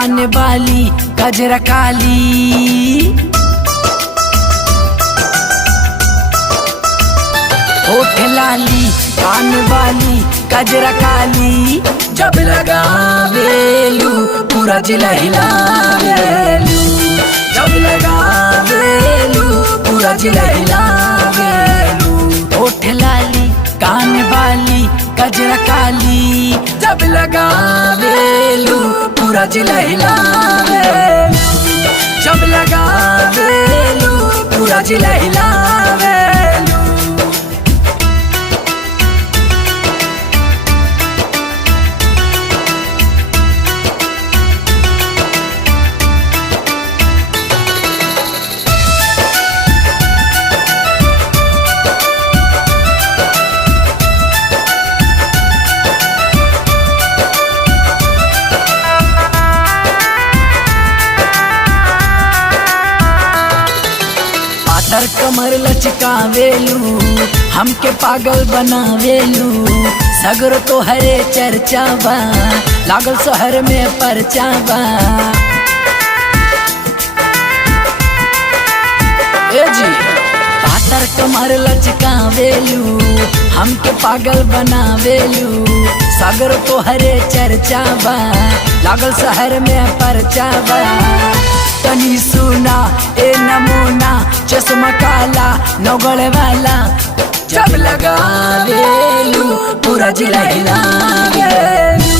कान वाली गजरा काली, होठ लाली कान वाली गजरा काली, जब लगावेलू पूरा जिला हिलावेलू, जब लगावेलू पूरा जिला हिलावेलू। होठ लाली कान वाली गजरा काली, जब लगावेलू पूरा जिला हिलावेलू, जब लगावेलू पूरा जिला हिलावेलू। पातर कमर लचकावेलू, हमके पागल बनावेलू, सगर तो हरे चर्चा बा, लागल शहर में परचा बा। ए जी पातर कमर लचकावेलू, हमके पागल बनावेलू, सगर तो हरे चर्चा बा, लागल शहर में परचा बा। तनी सुना ए नमूना चश्मा काला नौगढ़ वाला, जब लगावेलू पूरा जिला हिलावेलू,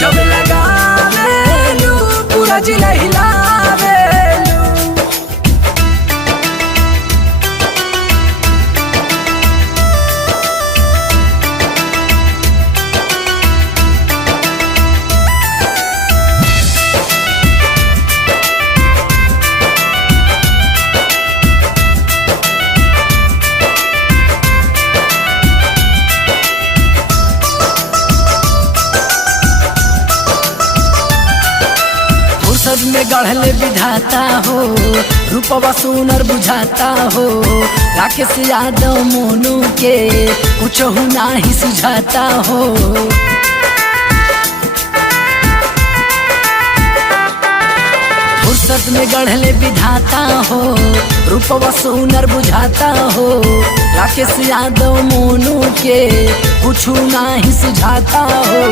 जब लगावेलू पूरा जिला हिलावेलू। फुर्सत में गढ़ले विधाता हो, रूपवा सुनर बुझाता हो, राकेश यादव मोनू के कुछ हो नाही सुझाता हो। फुर्सत में गढ़ले विधाता हो, रूपवा सुनर बुझाता हो, राकेश यादव मोनू के कुछ नाही सुझाता हो।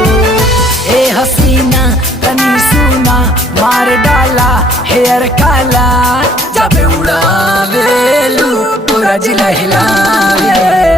ए हसीना तनी सुना मार डाला हेयर काला, जब उड़ावेलू पूरा जिला हिलावेलू।